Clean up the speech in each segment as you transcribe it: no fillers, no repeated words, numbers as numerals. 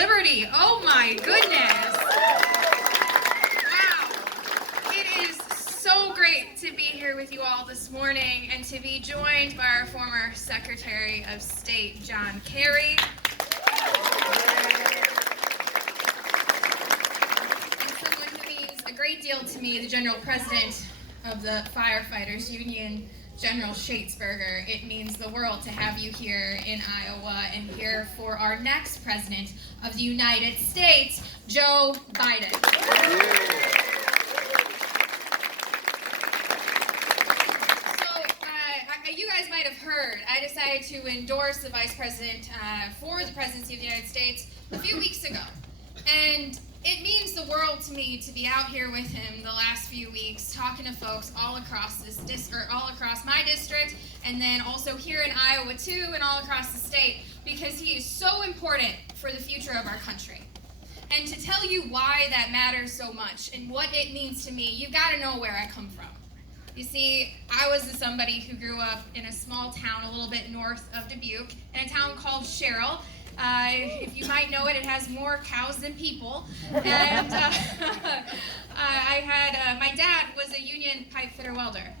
liberty. Oh my goodness. Wow. It is so great to be here with you all this morning and to be joined by our former Secretary of State, John Kerry. And someone who means a great deal to me, the General President of the Firefighters Union, General Shatesberger. It means the world to have you here in Iowa and here for our next President of the United States, Joe Biden. So, you guys might have heard, I decided to endorse the Vice President for the Presidency of the United States a few weeks ago. And it means the world to me to be out here with him the last few weeks, talking to folks all across all across my district, and then also here in Iowa too, and all across the state, because he is so important for the future of our country. And to tell you why that matters so much and what it means to me, you've got to know where I come from. You see, I was somebody who grew up in a small town a little bit north of Dubuque, in a town called Sherrill. If you might know it, it has more cows than people. And my dad was a union pipe fitter welder.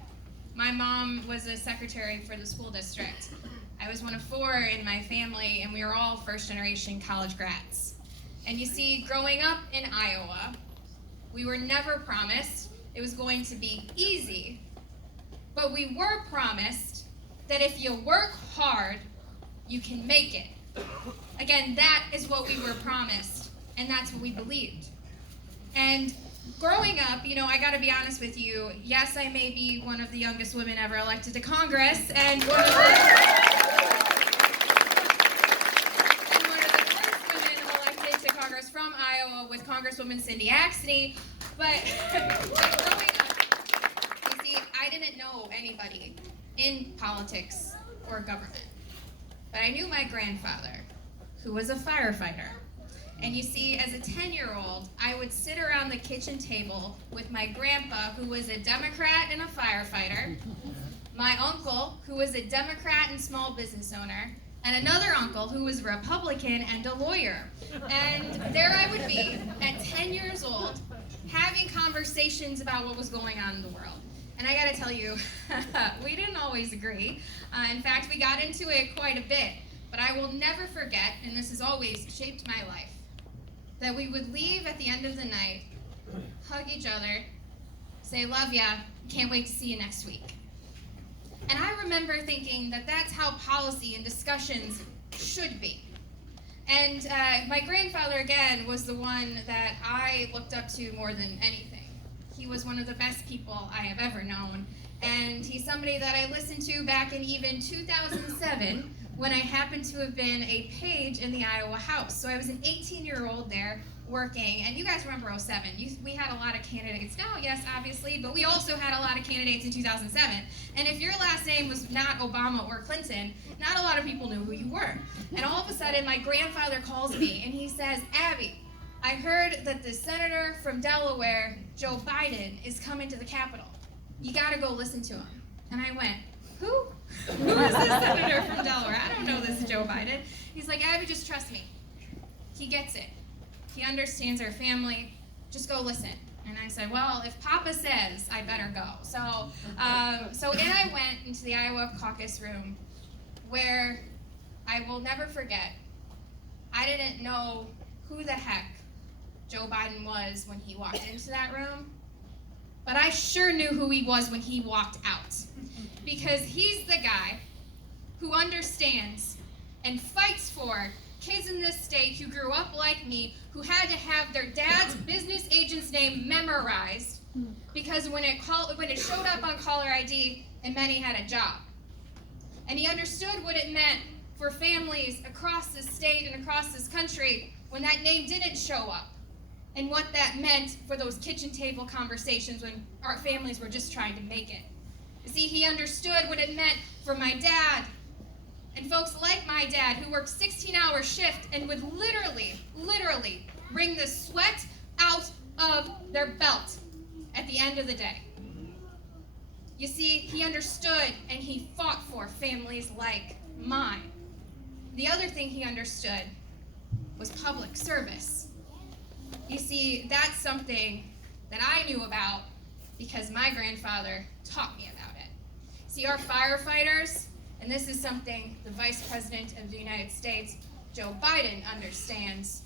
My mom was a secretary for the school district. I was one of 4 in my family, and we were all first-generation college grads. And you see, growing up in Iowa, we were never promised it was going to be easy, but we were promised that if you work hard, you can make it. Again, that is what we were promised, and that's what we believed. And growing up, I got to be honest with you, yes, I may be one of the youngest women ever elected to Congress, and one of the first women elected to Congress from Iowa with Congresswoman Cindy Axne, but growing up, you see, I didn't know anybody in politics or government. But I knew my grandfather, who was a firefighter. And you see, as a 10-year-old, I would sit around the kitchen table with my grandpa, who was a Democrat and a firefighter, my uncle, who was a Democrat and small business owner, and another uncle who was a Republican and a lawyer. And there I would be, at 10 years old, having conversations about what was going on in the world. And I gotta tell you, we didn't always agree. In fact, we got into it quite a bit. But I will never forget, and this has always shaped my life, that we would leave at the end of the night, hug each other, say, love ya, can't wait to see you next week. And I remember thinking that that's how policy and discussions should be. And my grandfather, again, was the one that I looked up to more than anything. He was one of the best people I have ever known, and he's somebody that I listened to back in even 2007 when I happened to have been a page in the Iowa House. So I was an 18-year-old there working, and you guys remember 07. We had a lot of candidates now, yes, obviously, but we also had a lot of candidates in 2007. And if your last name was not Obama or Clinton, not a lot of people knew who you were. And all of a sudden, my grandfather calls me, and he says, Abby, I heard that the senator from Delaware, Joe Biden, is coming to the Capitol. You gotta go listen to him. And I went, who? Who is this senator from Delaware? I don't know this Joe Biden. He's like, Abby, just trust me. He gets it. He understands our family. Just go listen. And I said, well, if Papa says, I better go. So in I went into the Iowa caucus room, where I will never forget, I didn't know who the heck Joe Biden was when he walked into that room, but I sure knew who he was when he walked out, because he's the guy who understands and fights for kids in this state who grew up like me, who had to have their dad's business agent's name memorized, because when it showed up on caller ID, it meant he had a job. And he understood what it meant for families across this state and across this country when that name didn't show up, and what that meant for those kitchen table conversations when our families were just trying to make it. You see, he understood what it meant for my dad and folks like my dad who worked 16-hour shift and would literally wring the sweat out of their belt at the end of the day. You see, he understood and he fought for families like mine. The other thing he understood was public service. You see, that's something that I knew about because my grandfather taught me about it. See, our firefighters, and this is something the Vice President of the United States, Joe Biden, understands,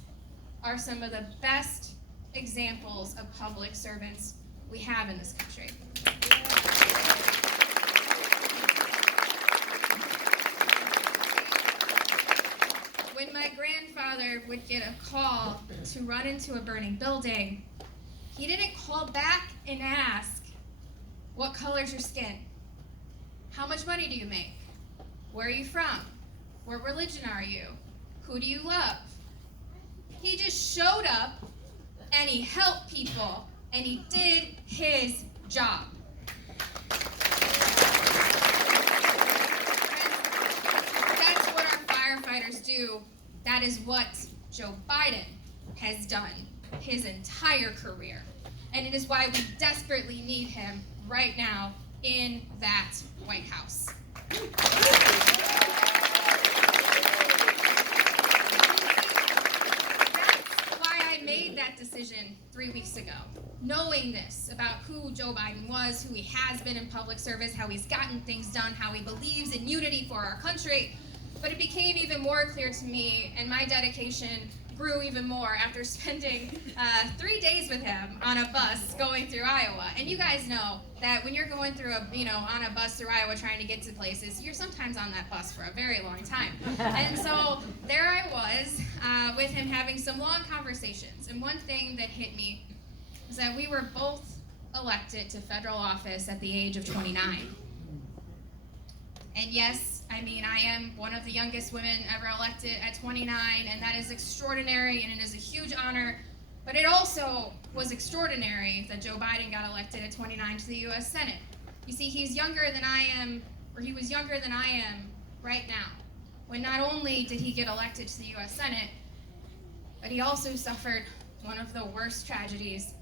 are some of the best examples of public servants we have in this country. When my grandfather would get a call to run into a burning building, he didn't call back and ask, "What color's your skin? How much money do you make? Where are you from? What religion are you? Who do you love?" He just showed up and he helped people and he did his job. That's what our firefighters do. That is what Joe Biden has done his entire career. And it is why we desperately need him right now in that White House. That's why I made that decision 3 weeks ago. Knowing this about who Joe Biden was, who he has been in public service, how he's gotten things done, how he believes in unity for our country. But it became even more clear to me, and my dedication grew even more after spending 3 days with him on a bus going through Iowa. And you guys know that when you're going through on a bus through Iowa trying to get to places, you're sometimes on that bus for a very long time. And so there I was with him having some long conversations. And one thing that hit me was that we were both elected to federal office at the age of 29. And yes, I am one of the youngest women ever elected at 29, and that is extraordinary, and it is a huge honor. But it also was extraordinary that Joe Biden got elected at 29 to the U.S. Senate. You see, he was younger than I am right now, when not only did he get elected to the U.S. Senate, but he also suffered one of the worst tragedies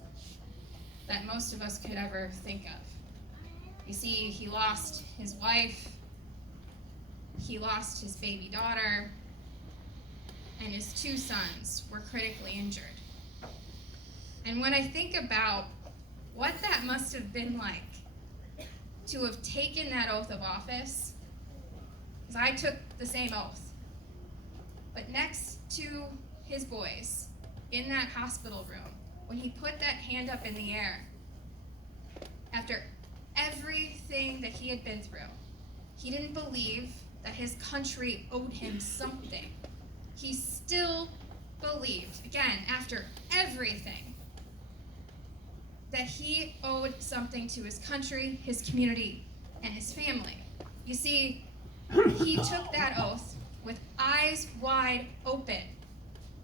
that most of us could ever think of. You see, he lost his wife, he lost his baby daughter, and his 2 sons were critically injured. And when I think about what that must have been like to have taken that oath of office, because I took the same oath, but next to his boys in that hospital room, when he put that hand up in the air, after everything that he had been through, he didn't believe that his country owed him something. He still believed, again, after everything, that he owed something to his country, his community, and his family. You see, he took that oath with eyes wide open,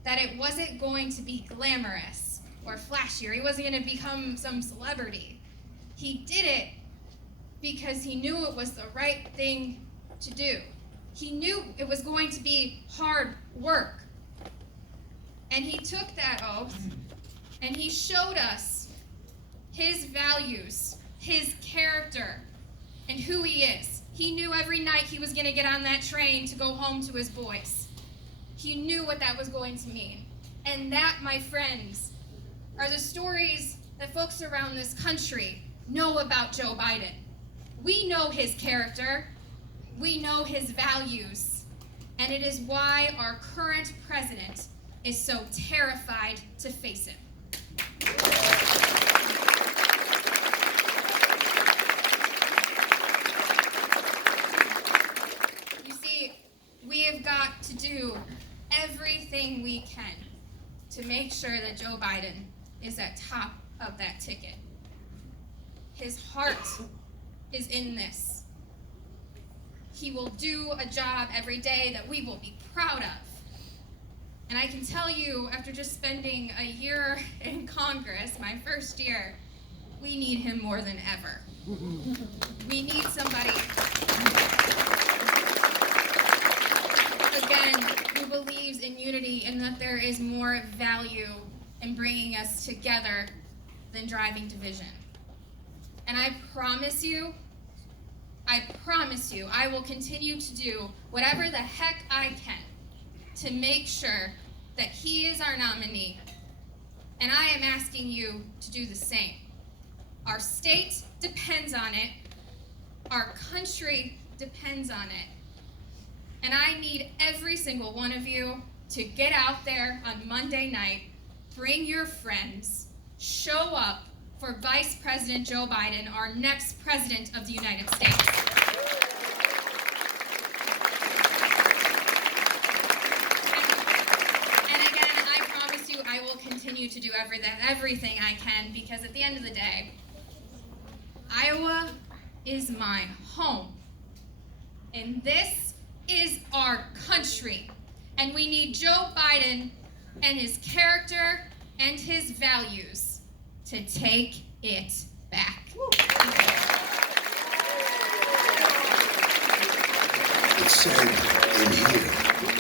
that it wasn't going to be glamorous or flashy, or he wasn't going to become some celebrity. He did it because he knew it was the right thing to do. He knew it was going to be hard work. And he took that oath and he showed us his values, his character, and who he is. He knew every night he was going to get on that train to go home to his boys. He knew what that was going to mean. And that, my friends, are the stories that folks around this country know about Joe Biden. We know his character. We know his values. And it is why our current president is so terrified to face him. You see, we have got to do everything we can to make sure that Joe Biden is at top of that ticket. His heart is in this. He will do a job every day that we will be proud of. And I can tell you, after just spending a year in Congress, my first year, we need him more than ever. We need somebody, again, who believes in unity and that there is more value in bringing us together than driving division. And I promise you, I will continue to do whatever the heck I can to make sure that he is our nominee, and I am asking you to do the same. Our state depends on it. Our country depends on it. And I need every single one of you to get out there on Monday night, bring your friends, show up for Vice President Joe Biden, our next president of the United States. And again, I promise you I will continue to do everything I can, because at the end of the day, Iowa is my home. And this is our country. And we need Joe Biden and his character and his values to take it back. It said in here.